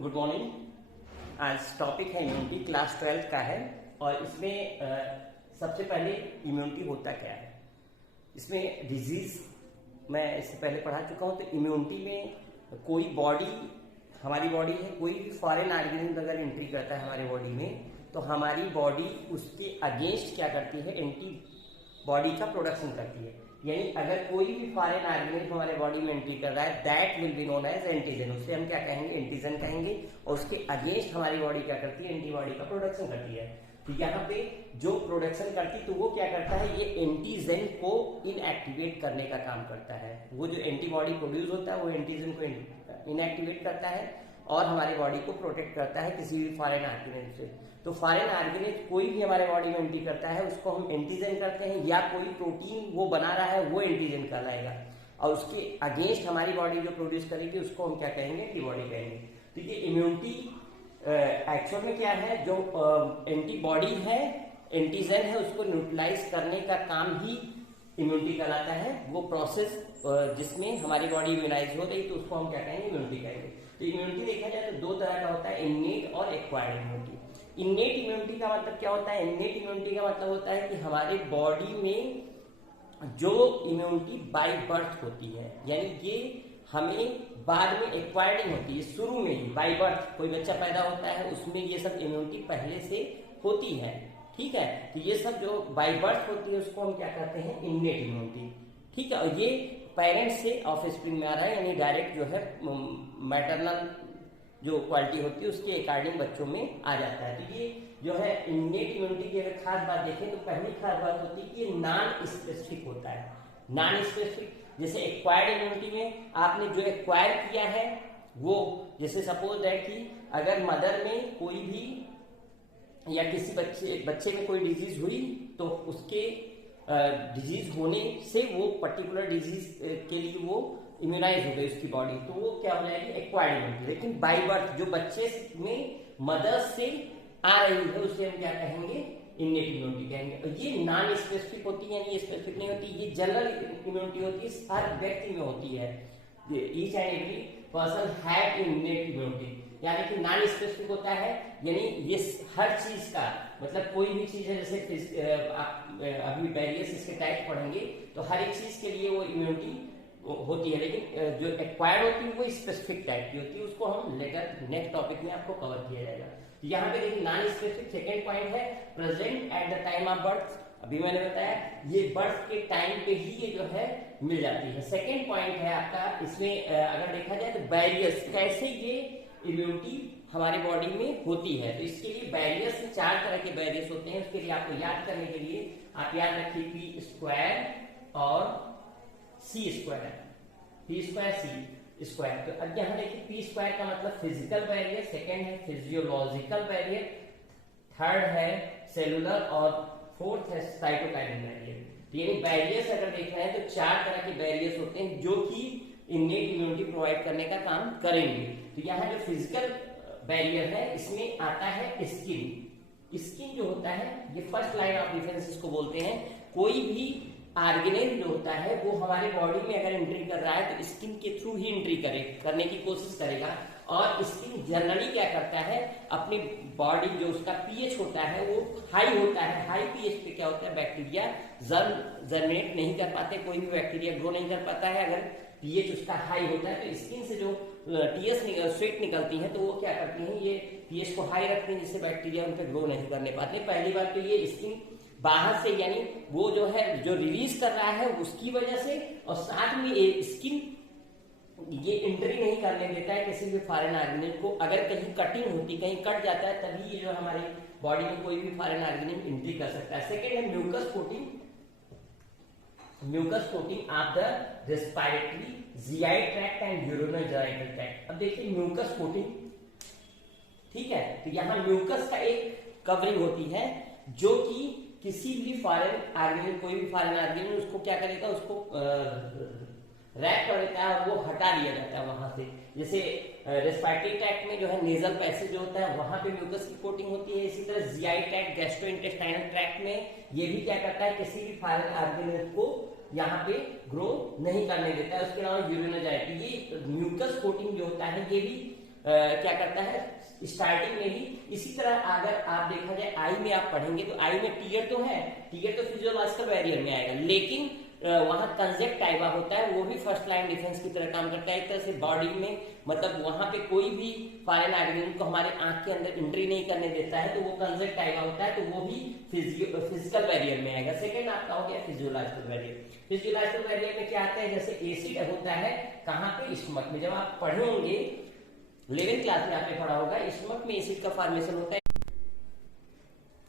Good morning. आज topic है immunity, class 12 का है और इसमें सबसे पहले इम्यूनिटी होता क्या है। इसमें डिजीज मैं इससे पहले पढ़ा चुका हूं। तो इम्यूनिटी में कोई बॉडी, हमारी बॉडी है, कोई भी फॉरेन ऑर्गेनिज्म अगर एंट्री करता है हमारे बॉडी में तो हमारी बॉडी उसके अगेंस्ट क्या करती है, एंटी बॉडी का प्रोडक्शन करती है। यानी अगर कोई भी फॉरेन ऑर्गेनिज्म हमारे बॉडी में एंट्री कर रहा है, that will be known as antigen. उससे हम क्या कहेंगे, एंटीजन कहेंगे। और उसके अगेंस्ट हमारी बॉडी क्या करती है, एंटीबॉडी का प्रोडक्शन करती है। तो यहाँ पे जो प्रोडक्शन करती तो वो क्या करता है, ये एंटीजन को इनएक्टिवेट करने का काम करता है। वो जो एंटीबॉडी प्रोड्यूस होता है वो एंटीजन को इनएक्टिवेट करता है और हमारी बॉडी को प्रोटेक्ट करता है किसी भी फॉरेन ऑर्गेनिज्म से। तो फॉरेन ऑर्गेनिज्म कोई भी हमारे बॉडी में एंट्री करता है उसको हम एंटीजन करते हैं, या कोई प्रोटीन वो बना रहा है वो एंटीजन कहलाएगा। और उसके अगेंस्ट हमारी बॉडी जो प्रोड्यूस करेगी उसको हम क्या कहेंगे, एंटीबॉडी कहेंगे। तो ये इम्यूनिटी एक्चुअल में क्या है, जो एंटीबॉडी है, एंटीजन है, उसको न्यूट्रलाइज करने का काम ही इम्यूनिटी कहलाता है। वो प्रोसेस जिसमें हमारी बॉडी इम्यूनाइज हो रही तो उसको हम क्या कहेंगे, इम्यूनिटी कहेंगे। तो इम्यूनिटी देखा जाए तो दो तरह का होता है, इन्नेट और एक्वायर्ड इम्यूनिटी। इन्नेट इम्यूनिटी का मतलब क्या होता है, इन्नेट इम्यूनिटी का मतलब होता है कि हमारे बॉडी में जो इम्यूनिटी बाय बर्थ होती है, यानी ये हमें बाद में एक्वायर्डिंग होती है। शुरू में ही बाय बर्थ कोई बच्चा पैदा होता है उसमें ये सब इम्यूनिटी पहले से होती है, ठीक है। तो ये सब जो बाय बर्थ होती है उसको हम क्या कहते हैं, इन्नेट इम्यूनिटी, ठीक है। और ये पेरेंट्स से ऑफस्प्रिंग में आ रहा है, यानी डायरेक्ट जो है मैटरनल जो क्वालिटी होती है उसके अकॉर्डिंग बच्चों में आ जाता है। तो ये जो है इन्नेट इम्यूनिटी की अगर खास बात देखें तो पहली खास बात होती है कि ये नॉन स्पेसिफिक होता है। नॉन स्पेसिफिक जैसे एक्वायर्ड इम्यूनिटी में आपने जो एक्वायर किया है वो, जैसे सपोज दैट कि अगर मदर में कोई भी या किसी बच्चे में कोई डिजीज हुई तो उसके डिजीज होने से वो पर्टिकुलर डिजीज के लिए वो इम्यूनाइज हो गई उसकी बॉडी, तो वो क्या हो जाएगी, एक्वायर्ड इम्यूनिटी। लेकिन बाय बर्थ जो बच्चे में मदर से आ रही है उसे हम क्या कहेंगे, इन्नेट इम्यूनिटी कहेंगे। और ये नॉन स्पेसिफिक होती है, यानी स्पेसिफिक नहीं होती, ये जनरल इम्यूनिटी होती है, हर व्यक्ति में होती है। Each and every person have innate immunity. यानी कि नॉन स्पेसिफिक होता है, यानी ये हर चीज का मतलब कोई भी चीज है, जैसे आप अभी वेरियस इसके टाइप पढ़ेंगे तो हर एक चीज के लिए वो इम्यूनिटी होती है। लेकिन जो एक्वायर्ड होती है वो स्पेसिफिक टाइप की होती है, उसको हम लेकर नेक्स्ट टॉपिक में आपको कवर किया जाएगा। तो यहाँ पे देखिए नॉन स्पेसिफिक सेकेंड पॉइंट है, present at the time of birth. अभी मैंने बताया ये बर्थ के टाइम पे ही ये जो है मिल जाती है। सेकेंड पॉइंट है आपका, इसमें अगर देखा जाए तो बैरियर्स, कैसे ये इम्यूनिटी हमारे बॉडी में होती है। तो इसके लिए बैरियर्स, 4 तरह के बैरियर्स होते हैं। उसके लिए आपको याद करने के लिए आप याद रखिए पी स्क्वायर और सी स्क्वायर, पी स्क्वायर सी स्क्वायर। तो अब यहाँ देखिए पी स्क्वायर का मतलब फिजिकल बैरियर, सेकेंड है फिजियोलॉजिकल बैरियर, थर्ड है सेलुलर और फोर्थ है साइटोकाइनिन बैरियर। तो यानी बैरियर्स अगर देखना है तो 4 तरह के बैरियर्स होते हैं जो कि इन्नेट इम्यूनिटी प्रोवाइड करने का काम करेंगे। तो यहाँ जो फिजिकल बैरियर है इसमें आता है स्किन। स्किन जो होता है ये फर्स्ट लाइन ऑफ डिफेंस इसको बोलते हैं। कोई भी ऑर्गेनिज्म जो होता है वो हमारे बॉडी में अगर एंट्री कर रहा है तो स्किन के थ्रू ही एंट्री करने की कोशिश करेगा। और स्किन जनरली क्या करता है, अपनी बॉडी जो उसका पीएच होता है वो हाई होता है। हाई पीएच पे क्या होता है, बैक्टीरिया जर्मिनेट नहीं कर पाते, कोई भी बैक्टीरिया ग्रो नहीं कर पाता है अगर पीएच उसका हाई होता है। तो स्किन से जो स्वेट निकलती है तो वो क्या करती है, ये पीएच को हाई रखती है जिससे बैक्टीरिया उन पर ग्रो नहीं करने पाते। पहली बात तो ये स्किन बाहर से, यानी वो जो है जो रिलीज कर रहा है उसकी वजह से, और साथ में स्किन ये एंट्री नहीं करने देता है किसी भी फॉरेन ऑर्गेनिज्म को। अगर कहीं कटिंग होती, कहीं कट जाता है तभी ये जो हमारी बॉडी में कोई भी फॉरेन ऑर्गेनिज्म एंट्री कर सकता है। सेकेंड है mucus coating, mucus coating of the respiratory GI tract and urinogenital tract. अब देखिए म्यूकस कोटिंग, ठीक है। तो यहाँ म्यूकस का एक कवरिंग होती है जो कि किसी भी फॉरेन ऑर्गेनिज्म, कोई भी फॉरेन ऑर्गेनिज्म उसको क्या करेगा, उसको रैप कर देता है और वो हटा दिया जाता है वहां से। जैसे रेस्पिरेटरी ट्रैक्ट में जो है नेजल पैसेज जो होता है वहां पे म्यूकस की कोटिंग होती है। इसी तरह जीआई ट्रैक्ट, गैस्ट्रोइंटेस्टाइनल ट्रैक्ट में ये भी क्या करता है, किसी भी फॉरेन ऑर्गेनिज्म को यहाँ पे ग्रो नहीं करने देता है। उसके अलावा यूरिनोजेनिटल, ये म्यूकस कोटिंग जो होता है ये भी क्या करता है स्टार्टिंग में ही। इसी तरह अगर आप देखा जाए आई में आप पढ़ेंगे तो आई में टीयर तो है, टीयर तो फिजियोलॉजिकल बैरियर में आएगा, लेकिन वहां कंजक्टिवा होता है, वो भी फर्स्ट लाइन डिफेंस की तरह काम करता है। एक तरह से बॉडी में मतलब वहां पे कोई भी फॉरेन ऑर्गेनिज्म को हमारे आंख के अंदर एंट्री नहीं करने देता है, तो वो कंजक्टिवा होता है, तो वो भी फिजिकल बैरियर में आएगा। सेकंड आपका हो गया फिजियोलॉजिकल बैरियर। फिजियोलॉजिकल बैरियर में क्या आता है, जैसे एसिड होता है कहाँ पे, स्टमक में। जब आप पढ़ोगे 11th क्लास में आपने पढ़ा होगा स्टमक में एसिड का फॉर्मेशन होता है।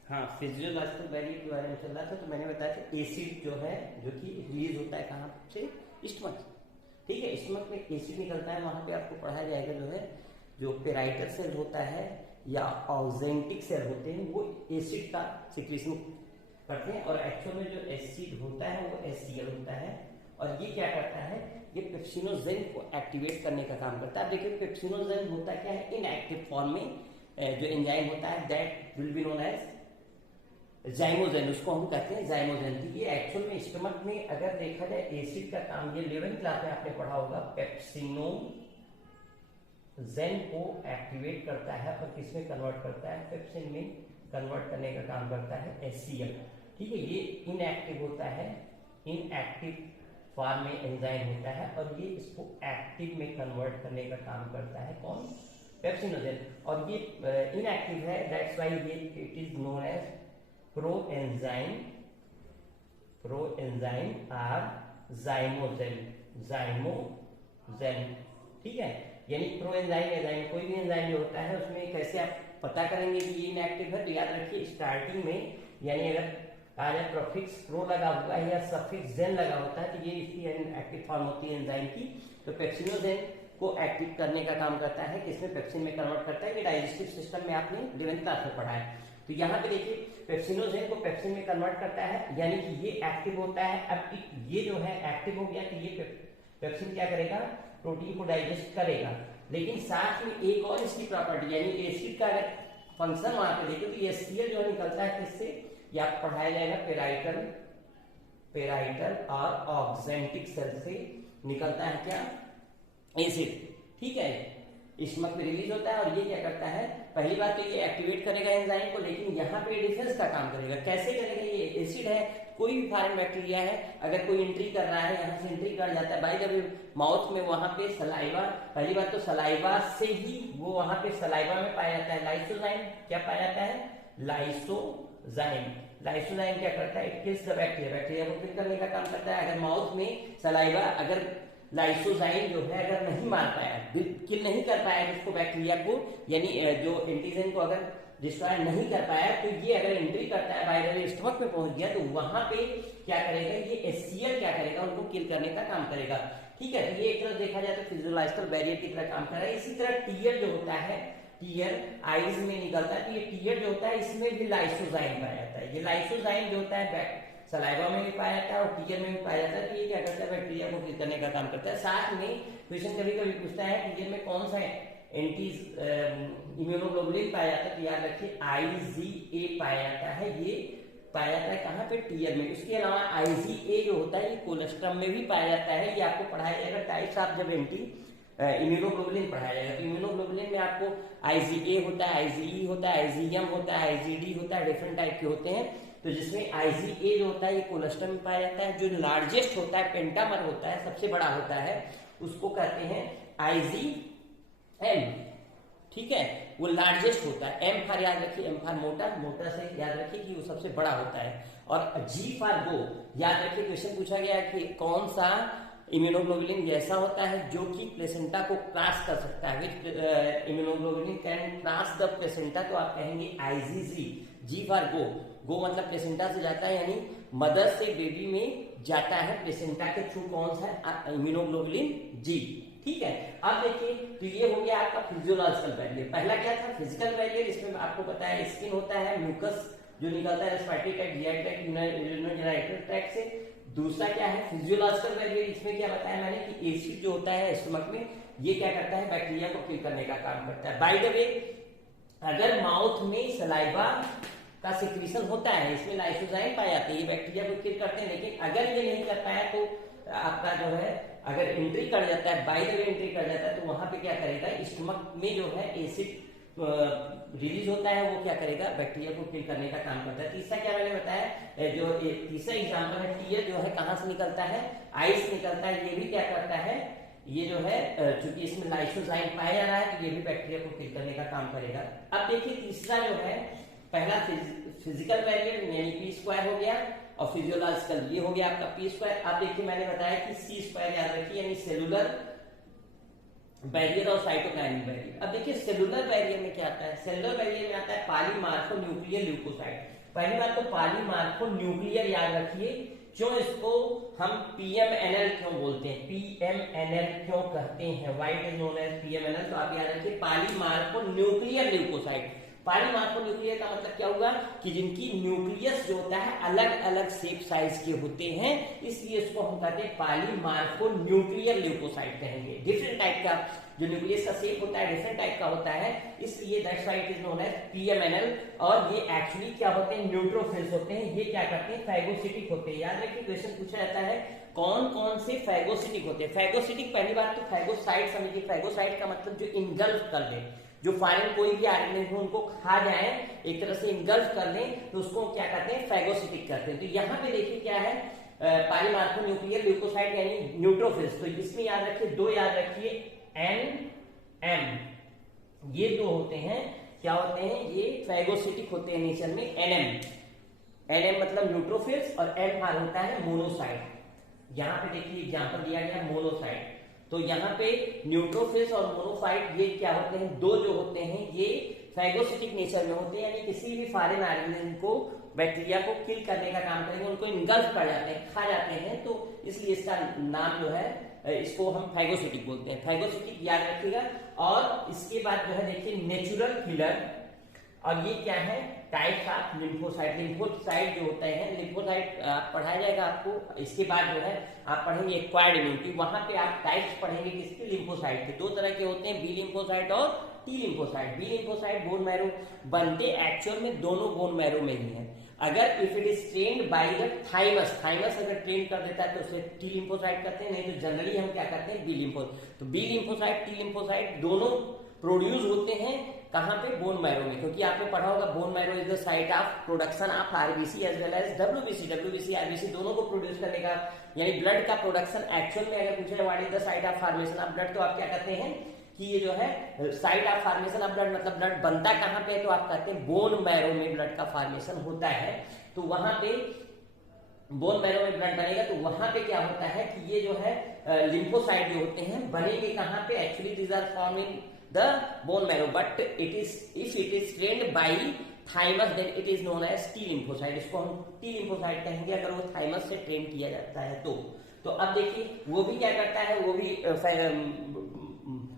हाँ, फिजियोलॉजिकल बैरियर के बारे में चल रहा था, तो मैंने बताया था एसिड जो है जो कि रिलीज होता है कहाँ से, स्टमक। ठीक है, स्टमक में एसिड निकलता है, वहां पे आपको पढ़ाया जाएगा जो है जो पेराइटल सेल होता है या ऑक्जेंटिक सेल होते हैं वो एसिड का सिक्रीशन करते हैं, और एक्चुअल में जो एसिड होता है वो HCl होता है, और ये क्या करता है, ये पेप्सिनोजेन को एक्टिवेट करने का काम करता है। अब देखिए पेप्सिनोजेन होता क्या है, इनएक्टिव फॉर्म में जो एंजाइम होता है that will be known as zymogen, उसको हम कहते हैं जाइमोजेन। ये एक्चुअल में स्टमक में अगर देखा जाए एसिड का काम, ये 11th क्लास में आपने पढ़ा होगा, पेप्सिनोजेन को एक्टिवेट करता है और किसमें कन्वर्ट करता है, पेप्सिन में कन्वर्ट करने का काम करता है HCl। ठीक है, ये इनएक्टिव होता है, इनएक्टिव फॉर्म में एंजाइम होता है, और ये इसको एक्टिव में कन्वर्ट करने का काम करता है कौन, पेप्सिनोजेन। और ये इनएक्टिव है, दैट्स व्हाई ये it is known as proenzyme और जाइमोजेन। ठीक है, यानी प्रोएंजाइम एंजाइम, कोई भी एंजाइम जो होता है उसमें कैसे आप पता करेंगे कि ये इनएक्टिव है, तो याद रखिए स्टार्टिंग में, यानी अगर आज प्रोफिक्स प्रो लगा हुआ है या सफिक्स जेन लगा होता है तो ये इसकी एक्टिव फॉर्म होती है एंजाइम की। तो पेप्सिनोजेन को एक्टिव करने का काम करता है, किसमें, पेप्सिन में कन्वर्ट करता है। ये डाइजेस्टिव सिस्टम में आपने 11th क्लास में पढ़ा है। तो यहाँ पे देखिए पेप्सिनोजेन को पेप्सिन में कन्वर्ट करता है, यानी कि ये एक्टिव होता है। अब ये जो है एक्टिव हो गया, तो ये पेप्सिन क्या करेगा, प्रोटीन को डाइजेस्ट करेगा। लेकिन साथ में एक और इसकी प्रॉपर्टी, यानी एसिड का अगर फंक्शन वहां पे देखिए तो HCl जो निकलता है किससे, या पढ़ाया जाएगा पेराइटल और ऑक्जेंटिक सेल से निकलता है क्या, एसिड। ठीक है, स्टमक में रिलीज होता है, और ये क्या करता है, पहली बात तो ये एक्टिवेट करेगा एंजाइम को, लेकिन यहाँ पे डिफेंस का काम करेगा। कैसे करेगा, ये एसिड है, कोई भी फॉरेन बैक्टीरिया है, अगर कोई एंट्री कर रहा है, यहाँ से एंट्री कर जाता है बाय द वे माउथ में, वहां पे सलाइवा, पहली बात तो सलाइवा से ही वो वहां पे सलाइवा में पाया जाता है लाइसोजाइम। क्या पाया जाता है, लाइसोजाइम क्या करता है, it kills the bacteria, bacteria को किल करने का काम करता है। अगर माउथ में सलाइवा अगर लाइसोजाइम जो है अगर नहीं मार पाया, किल नहीं कर पाया जिसको बैक्टीरिया को, यानी जो एंटीजन को अगर डिस्ट्रॉय नहीं कर पाया, तो ये अगर एंट्री करता है बाय द वे स्टमक में पहुंच गया, तो वहां पे क्या करेगा, ये HCl क्या करेगा, उनको किल करने का काम करेगा। ठीक है, तो ये एक तरह देखा जाए तो फिजियोलॉजिकल बैरियर की तरह काम कर रहा है। इसी तरह टीयर जो होता है, टीयर आईज में निकलता है, तो ये टीयर जो होता है इसमें भी लाइसोजाइम पाया जाता है। ये लाइसोजाइम जो होता है सलाइवा में भी पाया जाता है और टीयर में भी पाया जाता है। तो ये क्या करता है, बैक्टीरिया को किल करने का काम करता है। साथ में क्वेश्चन कभी कभी पूछता है टीयर में कौन सा एंटी इम्यूनोग्लोबुलिन पाया जाता है, तो याद रखिए IgA पाया जाता है। ये पाया जाता है कहाँ पे, टीयर में। इसके अलावा IgA जो होता है ये कोलेस्ट्रम में भी पाया जाता है। ये आपको पढ़ाया जाएगा टाइप्स ऑफ जब एंटी इम्यूनोग्लोबुलिन पढ़ाया जाएगा। तो इम्यूनोग्लोबुलिन में आपको IgA होता है, IgE होता है, IgM होता है, IgD होता है, डिफरेंट टाइप के होते हैं। तो जिसमें IgA जो होता है ये कोलेस्ट्रम में पाया जाता है। जो लार्जेस्ट होता है, पेंटामर होता है, सबसे बड़ा होता है, उसको कहते हैं IgM। ठीक है, वो लार्जेस्ट होता है। M फॉर याद रखिए, M फॉर मोटा, मोटा से याद रखिए कि वो सबसे बड़ा होता है। और G फॉर गो, याद रखिए क्वेश्चन पूछा गया कि कौन सा इम्यूनोग्लोबुलिन ऐसा होता है जो कि प्लेसेंटा को क्रॉस कर सकता है। Which immunoglobulin can cross the placenta, तो आप कहेंगे IgG। G for go, go मतलब प्लेसेंटा से जाता है, यानी मदर से बेबी में जाता है प्लेसेंटा के थ्रू। कौन सा है, इम्यूनोग्लोबुलिन G। ठीक है, अब देखिए तो ये हो गया आपका फिजियोलॉजिकल बैरियर। पहला क्या था, फिजिकल बैरियर। इसमें आपको पता है स्किन होता है, म्यूकस जो निकलता है respiratory tract, GI tract, urinary tract से। दूसरा क्या है फिजियोलॉजिकल बैरियर, इसमें क्या बताया मैंने कि एसिड जो होता है स्टमक में, ये क्या करता है, बैक्टीरिया को किल करने का काम करता है। बाय द वे अगर माउथ में सलाइवा का सिक्रीशन होता है, इसमें लाइसोजाइम पाए जाते हैं, ये बैक्टीरिया को किल करते हैं। लेकिन अगर ये नहीं कर पाया तो आपका जो है अगर एंट्री कर जाता है, बाय द वे एंट्री कर जाता है, तो वहां पे क्या करेगा, स्टमक में जो है एसिड रिलीज होता है, वो क्या करेगा, बैक्टीरिया को किल करने का काम करता है। तीसरा क्या मैंने बताया, जो तीसरा एग्जाम्पल है, टीयर जो है कहाँ से निकलता है, आइस निकलता है। ये भी क्या करता है, ये जो है चूंकि इसमें लाइसोजाइम पाया जा रहा है तो ये भी बैक्टीरिया को किल करने का काम करेगा। अब देखिए तीसरा जो है, पहला फिजिकल बैरियर यानी पी स्क्वायर हो गया, और फिजियोलॉजिकल ये हो गया आपका पी स्क्वायर। अब देखिए मैंने बताया कि सी स्क्वायर याद रखिए, यानी सेलुलर बैरियर और साइटोकाइनिक बैरियर। अब देखिए सेलुलर बैरियर में क्या आता है, सेलुलर बैरियर में आता है पॉलीमार्फोन्यूक्लियर ल्यूकोसाइड। पहली बात तो पॉलीमार्फोन्यूक्लियर याद रखिए, क्यों इसको हम पीएमएनएल क्यों बोलते हैं, पीएमएनएल क्यों कहते हैं, why it is known as PMNL, तो आप याद रखिए पॉलीमार्फोन्यूक्लियर ल्यूकोसाइड। पॉलीमार्फोन्यूक्लियर का मतलब क्या हुआ कि जिनकी न्यूक्लियस जो होता है अलग अलग शेप साइज के होते हैं, इसलिए इसको हम कहते हैं पॉलीमार्फोन्यूक्लियर ल्यूकोसाइड कहेंगे। डिफरेंट टाइप का जो न्यूक्लियस का शेप होता है डिफरेंट टाइप का होता है, इसलिए that's why it is known as PMNL. और ये एक्चुअली क्या होते हैं, न्यूट्रोफिल्स होते हैं। ये क्या करते हैं, फैगोसिटिक होते हैं। याद रखिए क्वेश्चन पूछा जाता है कौन कौन से फैगोसिटिक होते हैं। फैगोसिटिक पहली बात तो फैगोसाइट समझिए, फैगोसाइट का मतलब जो इनगल्फ कर दे, जो फॉरेन कोई भी ऑर्गेनिज्म उनको खा जाए, एक तरह से इनगल्फ कर लें, तो उसको क्या कहते हैं, फैगोसिटिक कहते हैं। तो यहाँ पे देखिए क्या है, पॉलीमार्फोन्यूक्लियर ल्यूकोसाइड यानी न्यूट्रोफिल्स। तो इसमें याद रखिए दो याद रखिए, एन एम, ये दो होते हैं, क्या होते हैं, ये फैगोसिटिक होते हैं नेचर में। एनएम मतलब न्यूट्रोफिल्स और एम फॉर होता है मोनोसाइट। यहाँ पे देखिए एग्जांपल दिया गया मोनोसाइट, तो यहाँ पे न्यूट्रोफिल्स और मोनोसाइट ये क्या होते हैं, दो जो होते हैं ये फैगोसिटिक नेचर में होते हैं, यानी किसी भी फॉरेन ऑर्गेनिज्म को, बैक्टीरिया को किल करने का काम करेंगे, उनको इनगल्फ कर जाते हैं, खा जाते हैं, तो इसलिए इसका नाम जो है इसको हम फैगोसिटिक बोलते हैं। फैगोसिटिक याद रखिएगा। और इसके बाद जो है देखिए नेचुरल किलर, और ये क्या है, टाइप्स ऑफ लिम्फोसाइट। लिम्फोसाइट जो होते हैं, लिम्फोसाइट पढ़ाया जाएगा आपको। इसके बाद जो है आप पढ़ेंगे एक्वायर्ड इम्यूनिटी, वहां पे आप टाइप्स पढ़ेंगे किसके, लिम्फोसाइट के। दो तरह के होते हैं, बी लिम्फोसाइट और T lymphocyte. B lymphocyte bone marrow बनते एक्चुअल में दोनों बोन मैरो में ही है। अगर if it is trained by the thymus, thymus अगर ट्रेन कर देता है तो उसे टी लिम्फोसाइट कहते हैं, नहीं तो जनरली हम क्या करते हैं, बी लिम्फोसाइट। तो बी लिम्फोसाइट टी लिम्फोसाइट दोनों प्रोड्यूस होते हैं कहां पे, बोन मैरो में, क्योंकि आपने पढ़ा होगा bone marrow is the site of production of RBC as well as WBC. WBC RBC दोनों को प्रोड्यूस करने का, यानी ब्लड का प्रोडक्शन एक्चुअल में अगर पूछे what is the site of formation of blood, तो आप क्या कहते हैं कि ये जो है site of formation of blood, मतलब ब्लड बनता कहां पे है, तो आप कहते हैं बोन मैरो में ब्लड का फॉर्मेशन होता है। तो वहां पे बोन मैरो में ब्लड बनेगा, तो वहां पे क्या होता है कि ये जो है लिम्फोसाइट जो होते हैं बनेंगे कहां पे, actually these are form in the bone marrow, but it is, if it is trained by thymus then it is known as T lymphocyte। इसको हम T lymphocyte कहेंगे अगर वो thymus से ट्रेन किया जाता है तो अब देखिए वो भी क्या करता है, वो भी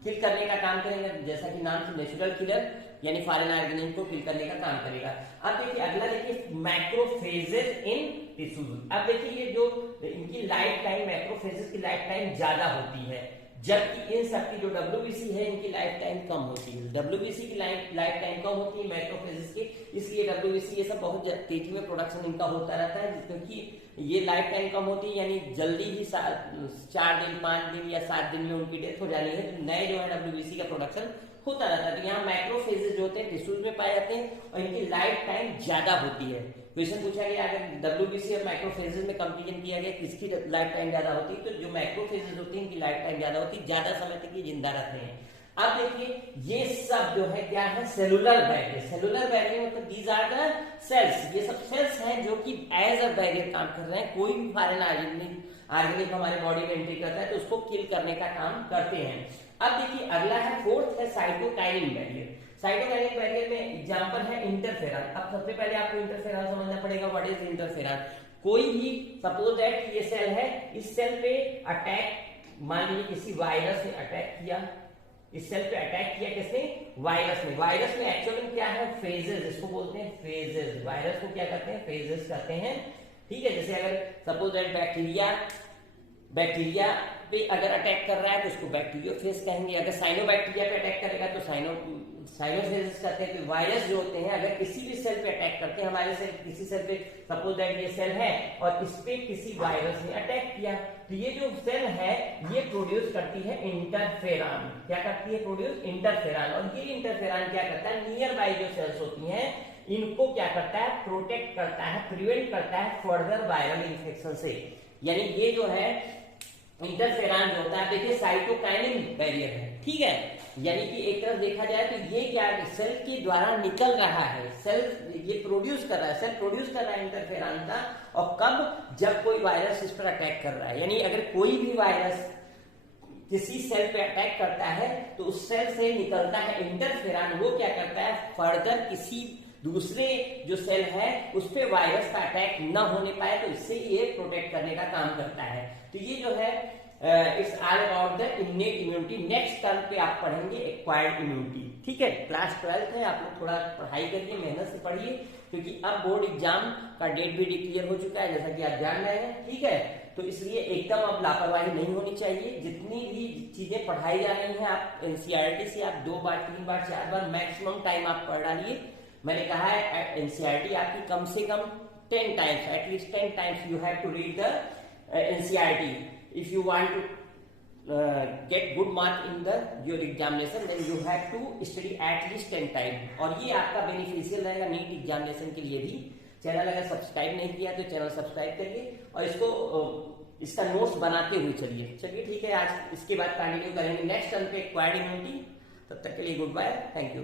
किल करने का काम करेंगे, जैसा कि नाम से नेचुरल किलर, यानी फॉरेन ऑर्गेनिज्म को किल करने का काम करेगा। अब देखिए अगला देखिए मैक्रोफेजेस इन टिश्यूज। अब देखिए ये जो इनकी लाइफ टाइम, मैक्रोफेजेस की लाइफ टाइम ज्यादा होती है, जबकि इन सबकी जो डब्ल्यूबीसी है इनकी लाइफ टाइम कम होती है। डब्ल्यूबीसी की लाइफ टाइम कम होती है मैक्रोफेजेस की, इसलिए डब्ल्यूबीसी ये सब बहुत तेजी में प्रोडक्शन इनका होता रहता है, क्योंकि ये लाइफ टाइम कम होती है, यानी जल्दी ही 4 दिन 5 दिन या 7 दिन में उनकी डेथ हो जानी है, तो नए जो है डब्ल्यूबीसी का प्रोडक्शन होता रहता है। तो यहाँ मैक्रोफेजेस जो होते हैं टिश्यूज में पाए जाते हैं और इनकी लाइफ टाइम ज्यादा होती है। क्वेश्चन पूछा गया अगर डब्ल्यूबीसी और मैक्रोफेजेस में कंपेरिजन किया गया किसकी लाइफ टाइम ज्यादा होती है, तो जो मैक्रोफेजेस होती है इनकी लाइफ टाइम ज्यादा होती है, ज्यादा समय तक ये जिंदा रहते हैं। अब देखिए ये सब जो है क्या है, सेलुलर बैरियर। सेलुलर बैरियर मतलब दीज आर द सेल्स, ये सब सेल्स हैं जो कि एज अ बैरियर काम कर रहे हैं। कोई भी फॉरेन ऑर्गेनिज्म हमारे बॉडी में एंट्री करता है तो उसको किल करने का काम करते हैं। अब देखिए अगला है फोर्थ है साइटोकाइनिन बैरियर। साइटोकाइनिन बैरियर में एग्जांपल है इंटरफेरॉन। अब सबसे पहले आपको इंटरफेरॉन समझना पड़ेगा, व्हाट इज इंटरफेरॉन। कोई भी सपोज दैट ये सेल है, इस सेल पे अटैक, मान लीजिए किसी वायरस ने अटैक किया, इस सेल पे अटैक किया किसने, वायरस ने। वायरस में एक्चुअल में क्या है, फेजेस, इसको बोलते हैं फेजेस। वायरस को क्या करते हैं, फेजेस कहते हैं, ठीक है। जैसे अगर सपोज दैट बैक्टीरिया बैक्टीरिया पे अगर अटैक कर रहा है तो उसको बैक्टीरियोफेज कहेंगे, अगर साइनोबैक्टीरिया पे अटैक करेगा तो साइनोफेज कहते हैं। तो वायरस जो होते हैं अगर किसी भी सेल पे अटैक करते हैं, हमारे सेल किसी सेल पे सपोज दैट ये सेल है और इस पे किसी वायरस ने अटैक किया, तो ये जो सेल है ये प्रोड्यूस करती है इंटरफेरॉन। क्या करती है? Produce interferon. और ये इंटरफेरॉन क्या करता है? नियर बाय जो सेल्स होती हैं इनको क्या करता है? प्रोटेक्ट करता है, प्रिवेंट करता है फर्दर वायरल इन्फेक्शन से। यानी ये जो है इंटरफेरॉन जो होता है, देखिए साइटोकाइनिन बैरियर है, ठीक है। यानी कि एक तरफ देखा जाए तो ये क्या सेल के द्वारा निकल रहा है, सेल ये प्रोड्यूस कर रहा है, सेल प्रोड्यूस कर रहा है इंटरफेरॉन का। और कब? जब कोई वायरस इस पर अटैक कर रहा है। यानी अगर कोई भी वायरस किसी सेल पे अटैक करता है तो उस सेल से निकलता है इंटरफेरॉन, वो क्या करता है? फर्दर किसी दूसरे जो सेल है उस पे वायरस का अटैक न होने पाए, तो इससे ये प्रोटेक्ट करने का काम करता है। तो ये जो है it's all about the innate immunity. Next term पे आप पढ़ेंगे एक्वायर्ड इम्यूनिटी, ठीक है। क्लास 12th है, आप लोग थोड़ा पढ़ाई करिए, मेहनत से पढ़िए, क्योंकि अब बोर्ड एग्जाम का डेट भी डिक्लेयर हो चुका है जैसा कि आप जान रहे हैं, ठीक है। तो इसलिए एकदम अब लापरवाही नहीं होनी चाहिए। जितनी भी चीजें पढ़ाई जा रही हैं आप एनसीईआरटी से आप 2 बार 3 बार 4 बार मैक्सिमम टाइम आप पढ़ डालिए। मैंने कहा है एनसीईआरटी आपकी कम से कम 10 times, at least 10 times you have to read the NCERT if you want to get good mark in the your examination, then you have to study at least 10 time। और ये आपका बेनिफिशियल रहेगा नीट एग्जामिनेशन के लिए भी। Channel अगर subscribe नहीं किया तो चैनल सब्सक्राइब करिए और इसको इसका नोट्स बनाते हुए चलिए, ठीक है। आज इसके बाद कंटिन्यू करेंगे नेक्स्ट टर्न पे एक्वायर्ड इम्यूनिटी। तब तक के लिए गुड बाय, थैंक यू।